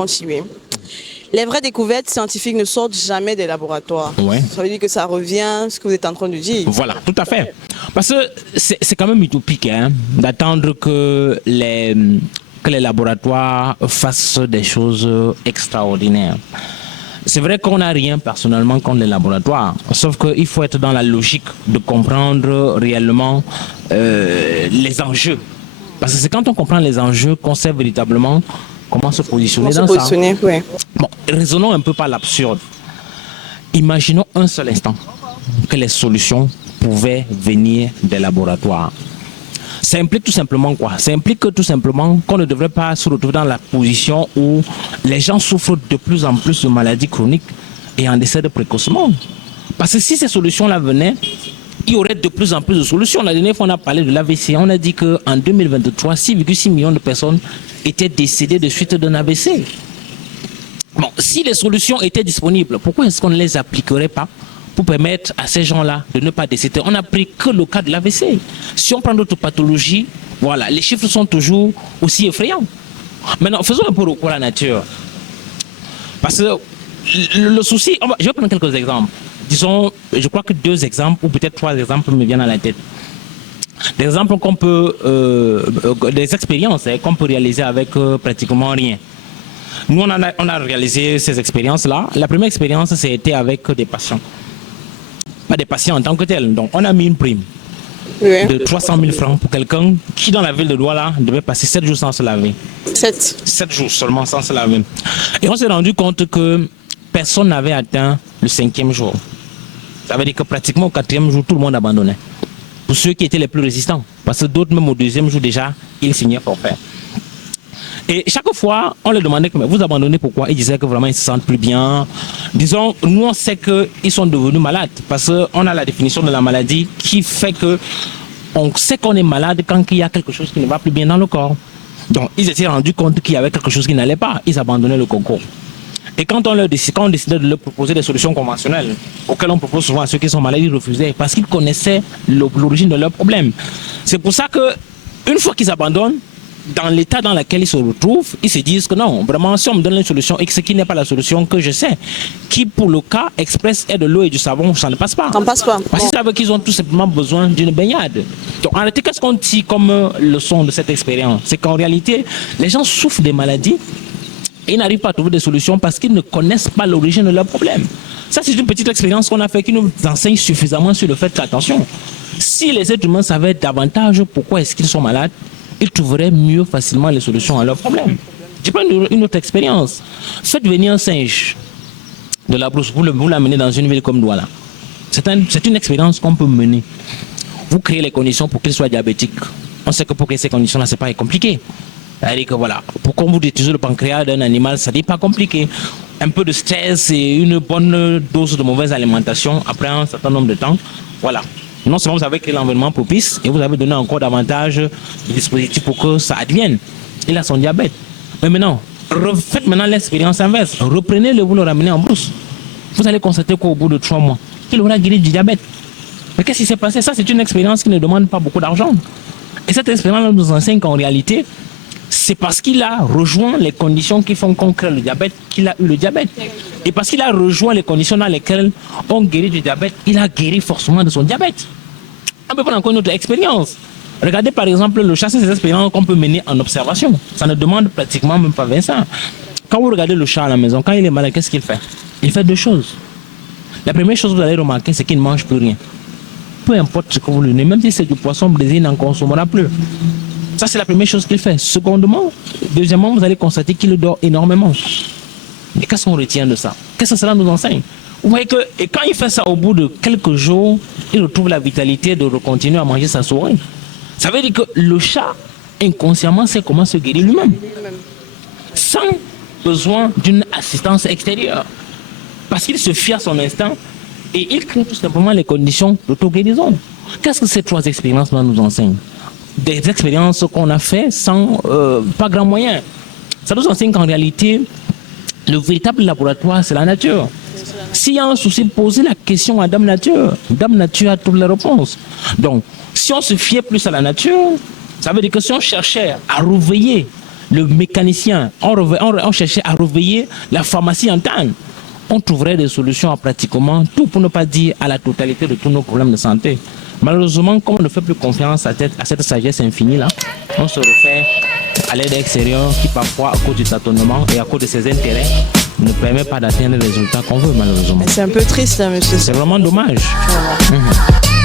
continuer. Les vraies découvertes scientifiques ne sortent jamais des laboratoires. Ouais. Ça veut dire que ça revient ce que vous êtes en train de dire. Voilà, tout à fait. Parce que c'est quand même utopique d'attendre que les laboratoires fassent des choses extraordinaires. C'est vrai qu'on n'a rien personnellement contre les laboratoires, sauf qu'il faut être dans la logique de comprendre réellement les enjeux. Parce que c'est quand on comprend les enjeux qu'on sait véritablement comment se positionner dans ça. Ouais. Bon, raisonnons un peu par l'absurde. Imaginons un seul instant que les solutions pouvaient venir des laboratoires. Ça implique tout simplement quoi? Ça implique tout simplement qu'on ne devrait pas se retrouver dans la position où les gens souffrent de plus en plus de maladies chroniques et en décèdent précocement. Parce que si ces solutions-là venaient, il y aurait de plus en plus de solutions. La dernière fois, on a parlé de l'AVC. On a dit qu'en 2023, 6,6 millions de personnes étaient décédées de suite d'un AVC. Bon, si les solutions étaient disponibles, pourquoi est-ce qu'on ne les appliquerait pas pour permettre à ces gens-là de ne pas décéder? On n'a pris que le cas de l'AVC. Si on prend d'autres pathologies, voilà, les chiffres sont toujours aussi effrayants. Maintenant, faisons un peu recours à la nature. Parce que le souci, je vais prendre quelques exemples. Disons, je crois que 2 exemples ou peut-être 3 exemples me viennent à la tête. Des exemples qu'on peut, des expériences qu'on peut réaliser avec pratiquement rien. Nous, on a réalisé ces expériences-là. La première expérience, c'était avec des patients. Pas des patients en tant que tels. Donc, on a mis une prime de 300 000 francs pour quelqu'un qui, dans la ville de Douala, devait passer 7 jours sans se laver. 7 jours seulement sans se laver. Et on s'est rendu compte que personne n'avait atteint le 5e jour. Ça veut dire que pratiquement au 4e jour, tout le monde abandonnait. Pour ceux qui étaient les plus résistants. Parce que d'autres, même au 2e jour déjà, ils signaient forfait. Et chaque fois, on leur demandait que, mais vous abandonnez pourquoi? Ils disaient que vraiment ils se sentent plus bien. Disons, nous on sait qu'ils sont devenus malades parce qu'on a la définition de la maladie qui fait que on sait qu'on est malade quand il y a quelque chose qui ne va plus bien dans le corps. Donc ils étaient rendus compte qu'il y avait quelque chose qui n'allait pas. Ils abandonnaient le concours. Et quand on décidait de leur proposer des solutions conventionnelles, auxquelles on propose souvent à ceux qui sont malades, ils refusaient parce qu'ils connaissaient l'origine de leur problème. C'est pour ça que une fois qu'ils abandonnent, dans l'état dans lequel ils se retrouvent, ils se disent que non, vraiment, si on me donne une solution X qui n'est pas la solution que je sais, qui pour le cas express est de l'eau et du savon, ça ne passe pas. Ça ne passe pas. Parce qu'ils savent qu'ils ont tout simplement besoin d'une baignade. Donc en réalité, qu'est-ce qu'on tire comme leçon de cette expérience? C'est qu'en réalité, les gens souffrent des maladies et ils n'arrivent pas à trouver des solutions parce qu'ils ne connaissent pas l'origine de leur problème. Ça, c'est une petite expérience qu'on a fait qui nous enseigne suffisamment sur le fait qu'attention, si les êtres humains savaient davantage pourquoi est-ce qu'ils sont malades, ils trouveraient mieux facilement les solutions à leurs problèmes. Je prends une autre expérience. Faites venir un singe de la brousse, vous l'amenez dans une ville comme Douala. C'est une expérience qu'on peut mener. Vous créez les conditions pour qu'il soit diabétique. On sait que pour créer ces conditions-là, c'est pas compliqué. C'est-à-dire que voilà, pour qu'on vous détruise le pancréas d'un animal, ça n'est pas compliqué. Un peu de stress et une bonne dose de mauvaise alimentation après un certain nombre de temps, voilà. Non seulement vous avez créé l'environnement propice et vous avez donné encore davantage de dispositifs pour que ça advienne. Il a son diabète. Mais maintenant, faites maintenant l'expérience inverse. Reprenez-le, vous le ramenez en brousse. Vous allez constater qu'au bout de 3 mois, il aura guéri du diabète. Mais qu'est-ce qui s'est passé? Ça, c'est une expérience qui ne demande pas beaucoup d'argent. Et cette expérience nous enseigne qu'en réalité, c'est parce qu'il a rejoint les conditions qui font qu'on crée le diabète qu'il a eu le diabète. Et parce qu'il a rejoint les conditions dans lesquelles on guérit du diabète, il a guéri forcément de son diabète. On peut prendre encore une autre expérience. Regardez par exemple le chat, c'est ces expériences qu'on peut mener en observation. Ça ne demande pratiquement même pas 20 ans. Quand vous regardez le chat à la maison, quand il est malade, qu'est-ce qu'il fait? Il fait 2 choses. La première chose que vous allez remarquer, c'est qu'il ne mange plus rien. Peu importe ce que vous lui donnez, même si c'est du poisson brisé, il n'en consommera plus. Ça, c'est la première chose qu'il fait. Secondement, deuxièmement, vous allez constater qu'il dort énormément. Et qu'est-ce qu'on retient de ça? Qu'est-ce que cela nous enseigne? Vous voyez que, et quand il fait ça au bout de quelques jours, il retrouve la vitalité de continuer à manger sa souris. Ça veut dire que le chat, inconsciemment, sait comment se guérir lui-même. Sans besoin d'une assistance extérieure. Parce qu'il se fie à son instinct et il crée tout simplement les conditions d'auto-guérison. Qu'est-ce que ces 3 expériences-là nous enseignent? Des expériences qu'on a fait sans pas grand moyen. Ça nous enseigne qu'en réalité, le véritable laboratoire, c'est la nature. S'il y a un souci, posez la question à Dame Nature. Dame Nature a toutes les réponses. Donc, si on se fiait plus à la nature, ça veut dire que si on cherchait à réveiller le mécanicien, on cherchait à réveiller la pharmacie interne. On trouverait des solutions à pratiquement tout, pour ne pas dire à la totalité de tous nos problèmes de santé. Malheureusement, comme on ne fait plus confiance à cette sagesse infinie-là, on se refait à l'aide extérieure qui parfois, à cause du tâtonnement et à cause de ses intérêts, ne permet pas d'atteindre les résultats qu'on veut, malheureusement. C'est un peu triste, hein, monsieur. C'est vraiment dommage. Voilà.